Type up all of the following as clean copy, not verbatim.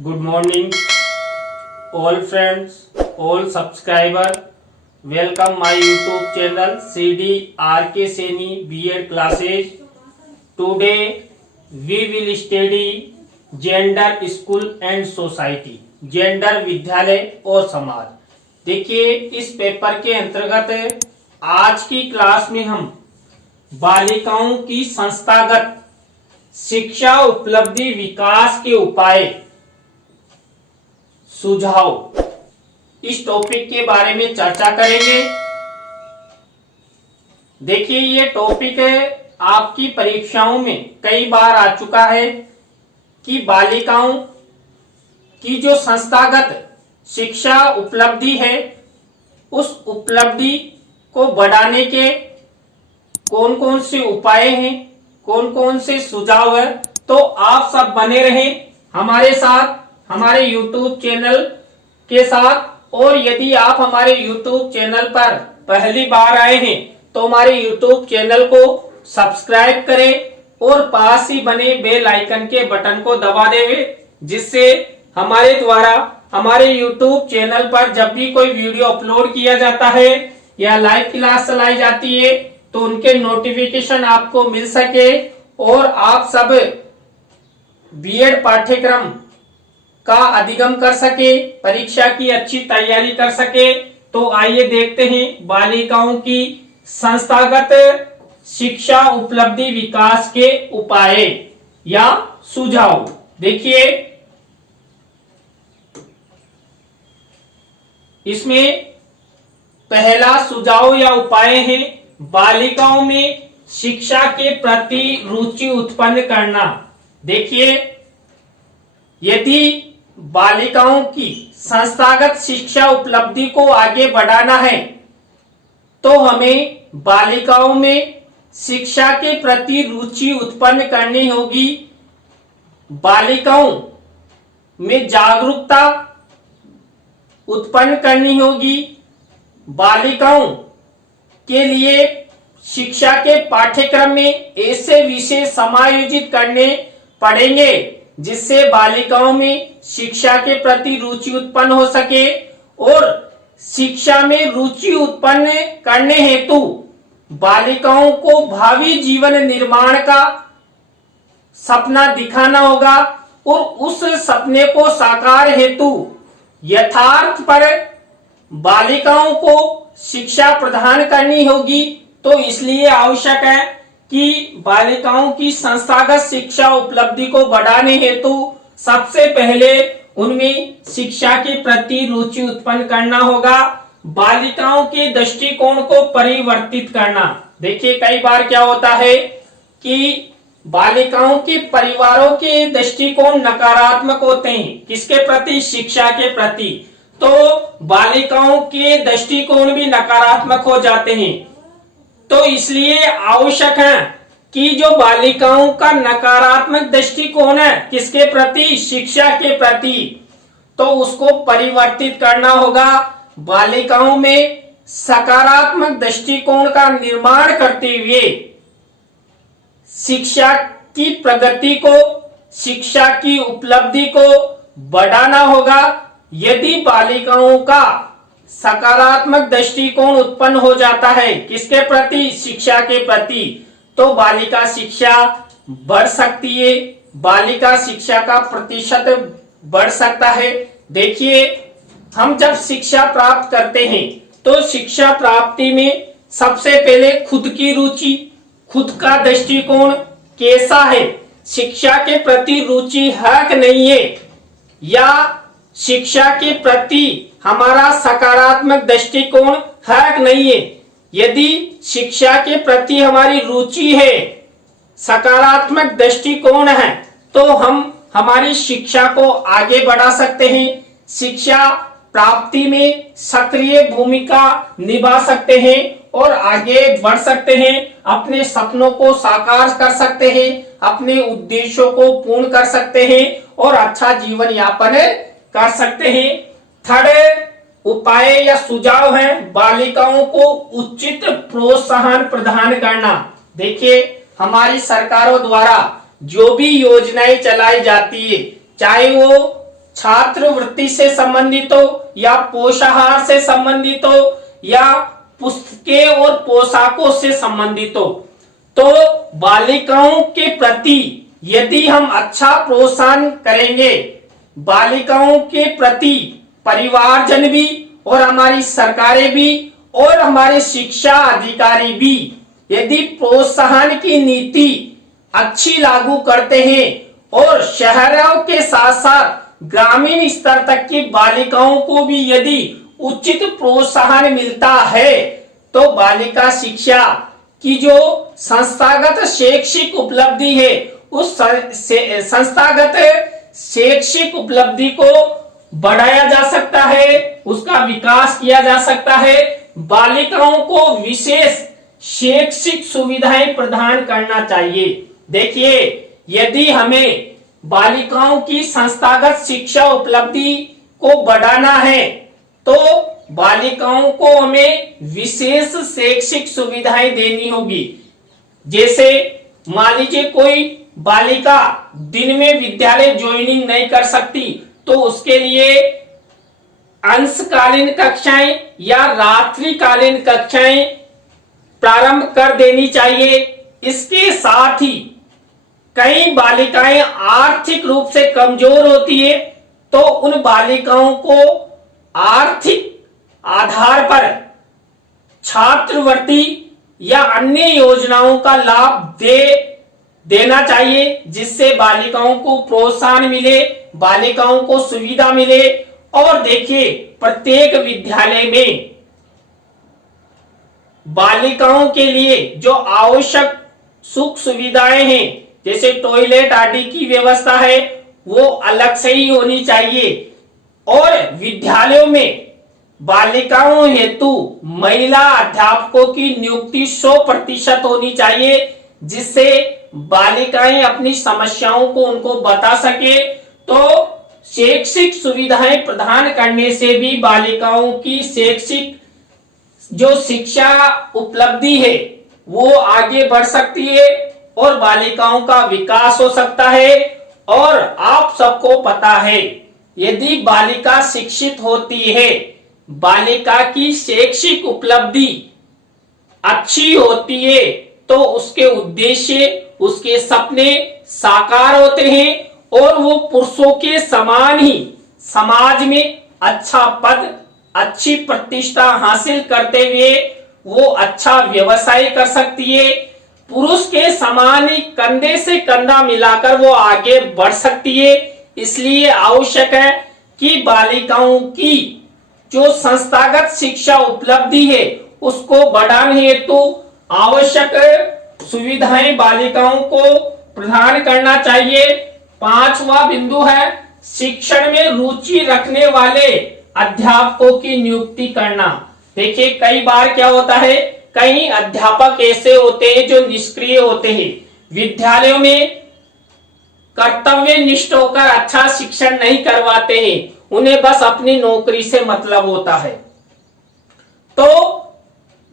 Good morning, all friends, all subscriber. Welcome my YouTube channel CD RK Seni B.Ed classes. Today we will study gender school and society. Gender विद्यालय और समाज। देखिए इस paper के अंतर्गत आज की क्लास में हम बालिकाओं की संस्थागत शिक्षा उपलब्धि विकास के उपाय सुझाव इस टॉपिक के बारे में चर्चा करेंगे। देखिए ये टॉपिक आपकी परीक्षाओं में कई बार आ चुका है कि बालिकाओं की जो संस्थागत शिक्षा उपलब्धि है उस उपलब्धि को बढ़ाने के कौन कौन से उपाय हैं, कौन कौन से सुझाव है। तो आप सब बने रहें हमारे साथ, हमारे YouTube चैनल के साथ। और यदि आप हमारे YouTube चैनल पर पहली बार आए हैं तो हमारे YouTube चैनल को सब्सक्राइब करें और पास ही बने बेल आइकन के बटन को दबा दें, जिससे हमारे द्वारा हमारे YouTube चैनल पर जब भी कोई वीडियो अपलोड किया जाता है या लाइव क्लास चलाई जाती है तो उनके नोटिफिकेशन आपको मिल सके और आप सब B.Ed पाठ्यक्रम का अधिगम कर सके, परीक्षा की अच्छी तैयारी कर सके। तो आइए देखते हैं बालिकाओं की संस्थागत शिक्षा उपलब्धि विकास के उपाय या सुझाव। देखिए इसमें पहला सुझाव या उपाय है बालिकाओं में शिक्षा के प्रति रुचि उत्पन्न करना। देखिए यदि बालिकाओं की संस्थागत शिक्षा उपलब्धि को आगे बढ़ाना है तो हमें बालिकाओं में शिक्षा के प्रति रुचि उत्पन्न करनी होगी। बालिकाओं में जागरूकता उत्पन्न करनी होगी। बालिकाओं के लिए शिक्षा के पाठ्यक्रम में ऐसे विषय समायोजित करने पड़ेंगे जिससे बालिकाओं में शिक्षा के प्रति रुचि उत्पन्न हो सके। और शिक्षा में रुचि उत्पन्न करने हेतु बालिकाओं को भावी जीवन निर्माण का सपना दिखाना होगा और उस सपने को साकार हेतु यथार्थ पर बालिकाओं को शिक्षा प्रदान करनी होगी। तो इसलिए आवश्यक है कि बालिकाओं की संस्थागत शिक्षा उपलब्धि को बढ़ाने हेतु सबसे पहले उनमें शिक्षा के प्रति रुचि उत्पन्न करना होगा। बालिकाओं के दृष्टिकोण को परिवर्तित करना। देखिए कई बार क्या होता है कि बालिकाओं के परिवारों के दृष्टिकोण नकारात्मक होते हैं। किसके प्रति? शिक्षा के प्रति। तो बालिकाओं के दृष्टिकोण भी नकारात्मक हो जाते हैं। तो इसलिए आवश्यक है कि जो बालिकाओं का नकारात्मक दृष्टिकोण है किसके प्रति? शिक्षा के प्रति, तो उसको परिवर्तित करना होगा। बालिकाओं में सकारात्मक दृष्टिकोण का निर्माण करते हुए शिक्षा की प्रगति को, शिक्षा की उपलब्धि को बढ़ाना होगा। यदि बालिकाओं का सकारात्मक दृष्टिकोण उत्पन्न हो जाता है किसके प्रति? शिक्षा के प्रति, तो बालिका शिक्षा बढ़ सकती है, बालिका शिक्षा का प्रतिशत बढ़ सकता है। देखिए हम जब शिक्षा प्राप्त करते हैं तो शिक्षा प्राप्ति में सबसे पहले खुद की रुचि, खुद का दृष्टिकोण कैसा है, शिक्षा के प्रति रुचि है कि नहीं है, या शिक्षा के प्रति हमारा सकारात्मक दृष्टिकोण है कि नहीं है। यदि शिक्षा के प्रति हमारी रुचि है, सकारात्मक दृष्टिकोण है, तो हम हमारी शिक्षा को आगे बढ़ा सकते हैं, शिक्षा प्राप्ति में सक्रिय भूमिका निभा सकते हैं और आगे बढ़ सकते हैं, अपने सपनों को साकार कर सकते हैं, अपने उद्देश्यों को पूर्ण कर सकते हैं और अच्छा जीवन यापन कर सकते हैं। थर्ड उपाय या सुझाव है बालिकाओं को उचित प्रोत्साहन प्रदान करना। देखिए हमारी सरकारों द्वारा जो भी योजनाएं चलाई जाती है, चाहे वो छात्रवृत्ति से संबंधित हो या पोषाहार से संबंधित हो या पुस्तकें और पोशाकों से संबंधित हो, तो बालिकाओं के प्रति यदि हम अच्छा प्रोत्साहन करेंगे, बालिकाओं के प्रति परिवारजन भी और हमारी सरकारें भी और हमारे शिक्षा अधिकारी भी यदि प्रोत्साहन की नीति अच्छी लागू करते हैं और शहरों के साथ साथ ग्रामीण स्तर तक की बालिकाओं को भी यदि उचित प्रोत्साहन मिलता है, तो बालिका शिक्षा की जो संस्थागत शैक्षिक उपलब्धि है, उस संस्थागत शैक्षिक उपलब्धि को बढ़ाया जा सकता है, उसका विकास किया जा सकता है। बालिकाओं को विशेष शैक्षिक सुविधाएं प्रदान करना चाहिए। देखिए, यदि हमें बालिकाओं की संस्थागत शिक्षा उपलब्धि को बढ़ाना है, तो बालिकाओं को हमें विशेष शैक्षिक सुविधाएं देनी होगी। जैसे मान लीजिए कोई बालिका दिन में विद्यालय ज्वाइनिंग नहीं कर सकती, तो उसके लिए अंशकालीन कक्षाएं या रात्रिकालीन कक्षाएं प्रारंभ कर देनी चाहिए। इसके साथ ही कई बालिकाएं आर्थिक रूप से कमजोर होती है, तो उन बालिकाओं को आर्थिक आधार पर छात्रवृत्ति या अन्य योजनाओं का लाभ देना चाहिए, जिससे बालिकाओं को प्रोत्साहन मिले, बालिकाओं को सुविधा मिले। और देखिए, प्रत्येक विद्यालय में बालिकाओं के लिए जो आवश्यक सुख सुविधाएं हैं, जैसे टॉयलेट आदि की व्यवस्था है, वो अलग से ही होनी चाहिए। और विद्यालयों में बालिकाओं हेतु महिला अध्यापकों की नियुक्ति 100% होनी चाहिए, जिससे बालिकाएं अपनी समस्याओं को उनको बता सके। तो शैक्षिक सुविधाएं प्रदान करने से भी बालिकाओं की शैक्षिक जो शिक्षा उपलब्धि है वो आगे बढ़ सकती है और बालिकाओं का विकास हो सकता है। और आप सबको पता है, यदि बालिका शिक्षित होती है, बालिका की शैक्षिक उपलब्धि अच्छी होती है, तो उसके उद्देश्य, उसके सपने साकार होते हैं और वो पुरुषों के समान ही समाज में अच्छा पद, अच्छी प्रतिष्ठा हासिल करते हुए वो अच्छा व्यवसाय कर सकती है। पुरुष के समान ही कंधे से कंधा मिलाकर वो आगे बढ़ सकती है। इसलिए आवश्यक है कि बालिकाओं की जो संस्थागत शिक्षा उपलब्धि है उसको बढ़ाने हेतु आवश्यक सुविधाएं बालिकाओं को प्रदान करना चाहिए। 5वां बिंदु है शिक्षण में रुचि रखने वाले अध्यापकों की नियुक्ति करना। देखिए, कई बार क्या होता है, कई अध्यापक ऐसे होते हैं जो निष्क्रिय होते हैं, विद्यालयों में कर्तव्य निष्ठ होकर अच्छा शिक्षण नहीं करवाते हैं, उन्हें बस अपनी नौकरी से मतलब होता है। तो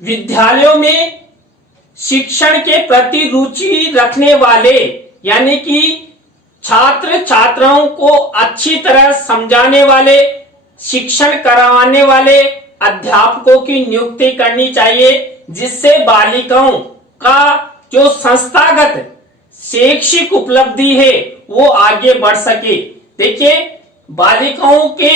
विद्यालयों में शिक्षण के प्रति रुचि रखने वाले, यानी कि छात्र छात्राओं को अच्छी तरह समझाने वाले, शिक्षण करवाने वाले अध्यापकों की नियुक्ति करनी चाहिए, जिससे बालिकाओं का जो संस्थागत शैक्षिक उपलब्धि है वो आगे बढ़ सके। देखिए, बालिकाओं के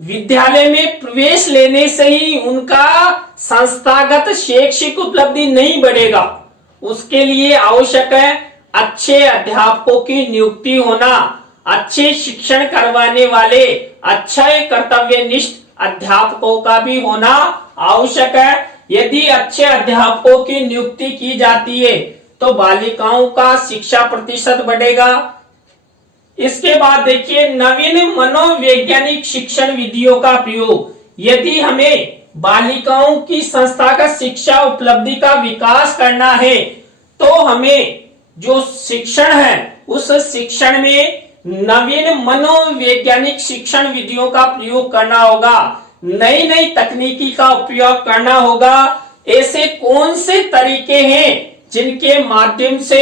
विद्यालय में प्रवेश लेने से ही उनका संस्थागत शैक्षिक उपलब्धि नहीं बढ़ेगा। उसके लिए आवश्यक है अच्छे अध्यापकों की नियुक्ति होना, अच्छे शिक्षण करवाने वाले, अच्छे कर्तव्यनिष्ठ अध्यापकों का भी होना आवश्यक है। यदि अच्छे अध्यापकों की नियुक्ति की जाती है तो बालिकाओं का शिक्षा प्रतिशत बढ़ेगा। इसके बाद देखिए, नवीन मनोवैज्ञानिक शिक्षण विधियों का प्रयोग। यदि हमें बालिकाओं की संस्थागत शिक्षा उपलब्धि का विकास करना है, तो हमें जो शिक्षण है उस शिक्षण में नवीन मनोवैज्ञानिक शिक्षण विधियों का प्रयोग करना होगा, नई नई तकनीकी का उपयोग करना होगा। ऐसे कौन से तरीके हैं जिनके माध्यम से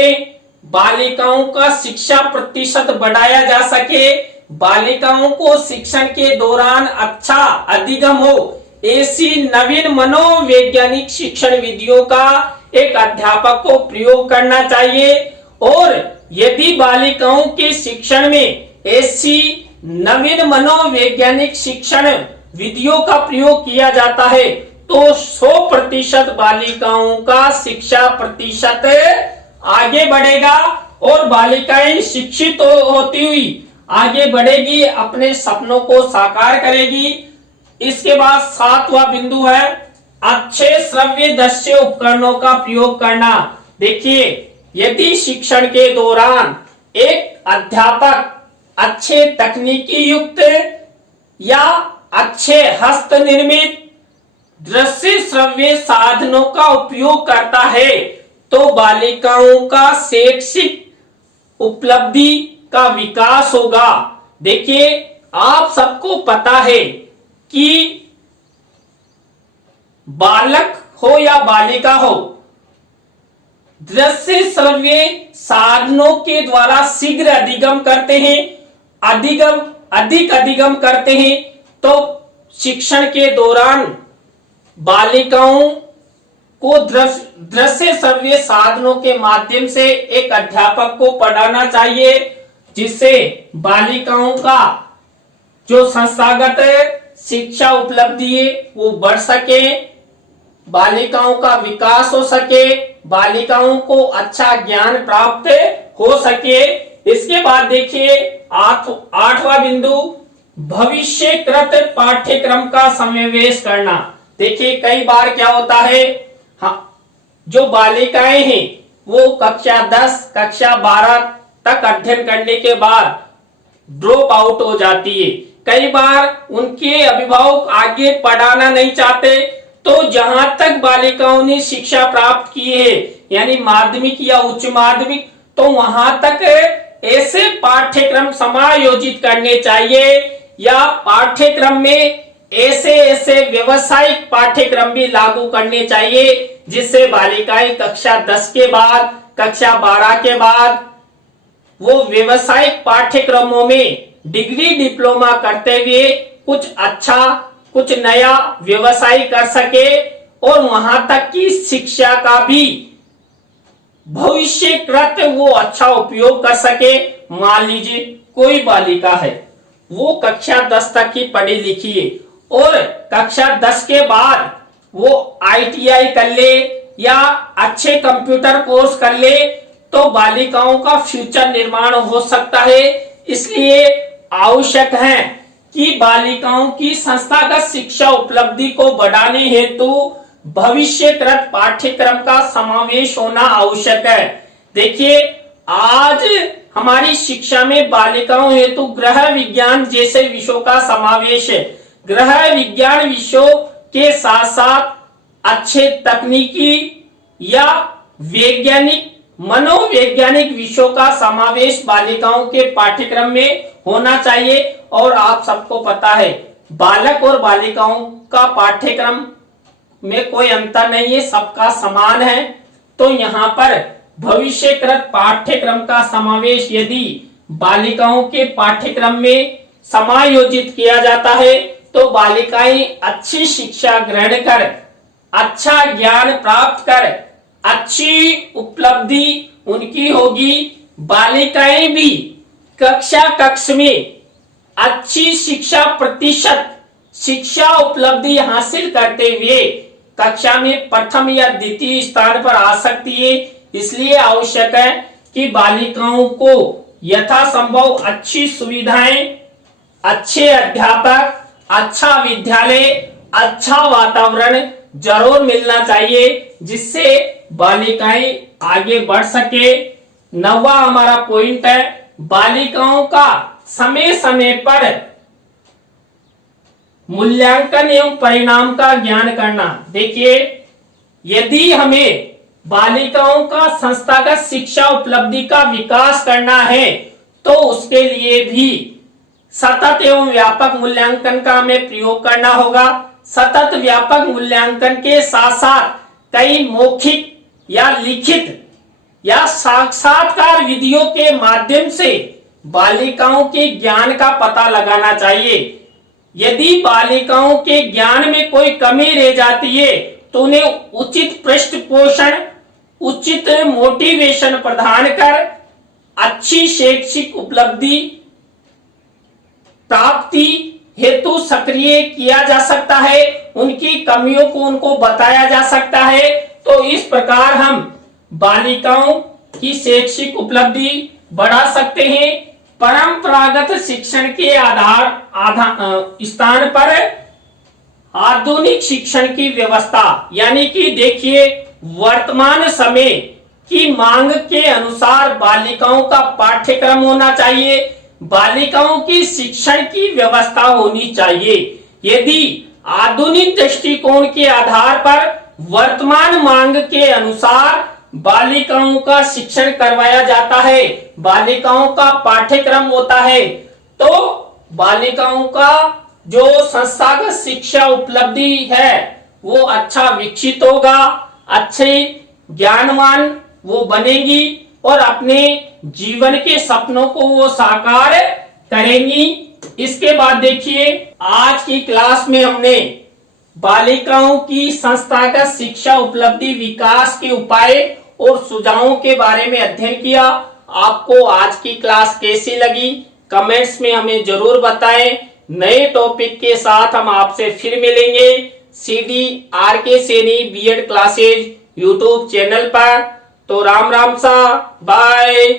बालिकाओं का शिक्षा प्रतिशत बढ़ाया जा सके, बालिकाओं को शिक्षण के दौरान अच्छा अधिगम हो, ऐसी नवीन मनोवैज्ञानिक शिक्षण विधियों का एक अध्यापक को प्रयोग करना चाहिए। और यदि बालिकाओं के शिक्षण में ऐसी नवीन मनोवैज्ञानिक शिक्षण विधियों का प्रयोग किया जाता है तो 100% बालिकाओं का शिक्षा प्रतिशत आगे बढ़ेगा और बालिकाएं शिक्षित होती हुई आगे बढ़ेगी, अपने सपनों को साकार करेगी। इसके बाद 7वां बिंदु है अच्छे श्रव्य दृश्य उपकरणों का प्रयोग करना। देखिए, यदि शिक्षण के दौरान एक अध्यापक अच्छे तकनीकी युक्त या अच्छे हस्त निर्मित दृश्य श्रव्य साधनों का उपयोग करता है तो बालिकाओं का शैक्षिक उपलब्धि का विकास होगा। देखिए, आप सबको पता है कि बालक हो या बालिका हो, दृश्य श्रव्य साधनों के द्वारा शीघ्र अधिगम करते हैं, अधिक अधिगम करते हैं। तो शिक्षण के दौरान बालिकाओं को दृश्य श्रव्य साधनों के माध्यम से एक अध्यापक को पढ़ाना चाहिए, जिससे बालिकाओं का जो संस्थागत शिक्षा उपलब्धि है वो बढ़ सके, बालिकाओं का विकास हो सके, बालिकाओं को अच्छा ज्ञान प्राप्त हो सके। इसके बाद देखिए 8वां बिंदु भविष्यकृत पाठ्यक्रम का समावेश करना। देखिए, कई बार क्या होता है, जो बालिकाएं हैं वो कक्षा 10 कक्षा 12 तक अध्ययन करने के बाद ड्रॉप आउट हो जाती है। कई बार उनके अभिभावक आगे पढ़ाना नहीं चाहते, तो जहां तक बालिकाओं ने शिक्षा प्राप्त की है यानी माध्यमिक या उच्च माध्यमिक, तो वहां तक ऐसे पाठ्यक्रम समायोजित करने चाहिए या पाठ्यक्रम में ऐसे व्यवसायिक पाठ्यक्रम भी लागू करने चाहिए, जिससे बालिकाएं कक्षा 10 के बाद कक्षा 12 के बाद वो व्यवसायिक पाठ्यक्रमों में डिग्री डिप्लोमा करते हुए कुछ अच्छा कुछ नया व्यवसाय कर सके और वहां तक की शिक्षा का भी भविष्यकृत वो अच्छा उपयोग कर सके। मान लीजिए कोई बालिका है, वो कक्षा 10 तक की पढ़ी लिखी है और कक्षा 10 के बाद वो ITI कर ले या अच्छे कंप्यूटर कोर्स कर ले, तो बालिकाओं का फ्यूचर निर्माण हो सकता है। इसलिए आवश्यक है कि बालिकाओं की संस्थागत शिक्षा उपलब्धि को बढ़ाने हेतु भविष्यकृत पाठ्यक्रम का समावेश होना आवश्यक है। देखिए, आज हमारी शिक्षा में बालिकाओं हेतु गृह विज्ञान जैसे विषयों का समावेश है। गृह विज्ञान विषयों के साथ साथ अच्छे तकनीकी या वैज्ञानिक मनोवैज्ञानिक विषयों का समावेश बालिकाओं के पाठ्यक्रम में होना चाहिए। और आप सबको पता है, बालक और बालिकाओं का पाठ्यक्रम में कोई अंतर नहीं है, सबका समान है। तो यहाँ पर भविष्यकृत पाठ्यक्रम का समावेश यदि बालिकाओं के पाठ्यक्रम में समायोजित किया जाता है तो बालिकाएं अच्छी शिक्षा ग्रहण कर, अच्छा ज्ञान प्राप्त कर, अच्छी उपलब्धि उनकी होगी। बालिकाएं भी कक्षा में अच्छी शिक्षा प्रतिशत शिक्षा उपलब्धि हासिल करते हुए कक्षा में प्रथम या द्वितीय स्थान पर आ सकती है। इसलिए आवश्यक है कि बालिकाओं को यथासंभव अच्छी सुविधाएं, अच्छे अध्यापक, अच्छा विद्यालय, अच्छा वातावरण जरूर मिलना चाहिए, जिससे बालिकाएं आगे बढ़ सके। 9वां हमारा पॉइंट है बालिकाओं का समय समय पर मूल्यांकन एवं परिणाम का ज्ञान करना। देखिए, यदि हमें बालिकाओं का संस्थागत शिक्षा उपलब्धि का विकास करना है तो उसके लिए भी सतत एवं व्यापक मूल्यांकन का हमें प्रयोग करना होगा। सतत व्यापक मूल्यांकन के साथ साथ कई मौखिक या लिखित या साक्षात्कार विधियों के माध्यम से बालिकाओं के ज्ञान का पता लगाना चाहिए। यदि बालिकाओं के ज्ञान में कोई कमी रह जाती है तो उन्हें उचित पृष्ठपोषण, उचित मोटिवेशन प्रदान कर अच्छी शैक्षिक उपलब्धि प्राप्ति हेतु सक्रिय किया जा सकता है, उनकी कमियों को उनको बताया जा सकता है। तो इस प्रकार हम बालिकाओं की शैक्षिक उपलब्धि बढ़ा सकते हैं। परंपरागत शिक्षण के स्थान पर आधुनिक शिक्षण की व्यवस्था, यानी कि देखिए वर्तमान समय की मांग के अनुसार बालिकाओं का पाठ्यक्रम होना चाहिए, बालिकाओं की शिक्षण की व्यवस्था होनी चाहिए। यदि आधुनिक दृष्टिकोण के आधार पर वर्तमान मांग के अनुसार बालिकाओं का शिक्षण करवाया जाता है, बालिकाओं का पाठ्यक्रम होता है, तो बालिकाओं का जो संस्थागत शिक्षा उपलब्धि है वो अच्छा विकसित होगा, अच्छे ज्ञानवान वो बनेगी और अपने जीवन के सपनों को वो साकार करेंगी। इसके बाद देखिए आज की क्लास में हमने बालिकाओं की संस्थागत शिक्षा उपलब्धि विकास के उपाय और सुझावों के बारे में अध्ययन किया। आपको आज की क्लास कैसी लगी कमेंट्स में हमें जरूर बताएं। नए टॉपिक के साथ हम आपसे फिर मिलेंगे CD RK Saini B.Ed classes YouTube channel पर। तो राम राम सा, बाय।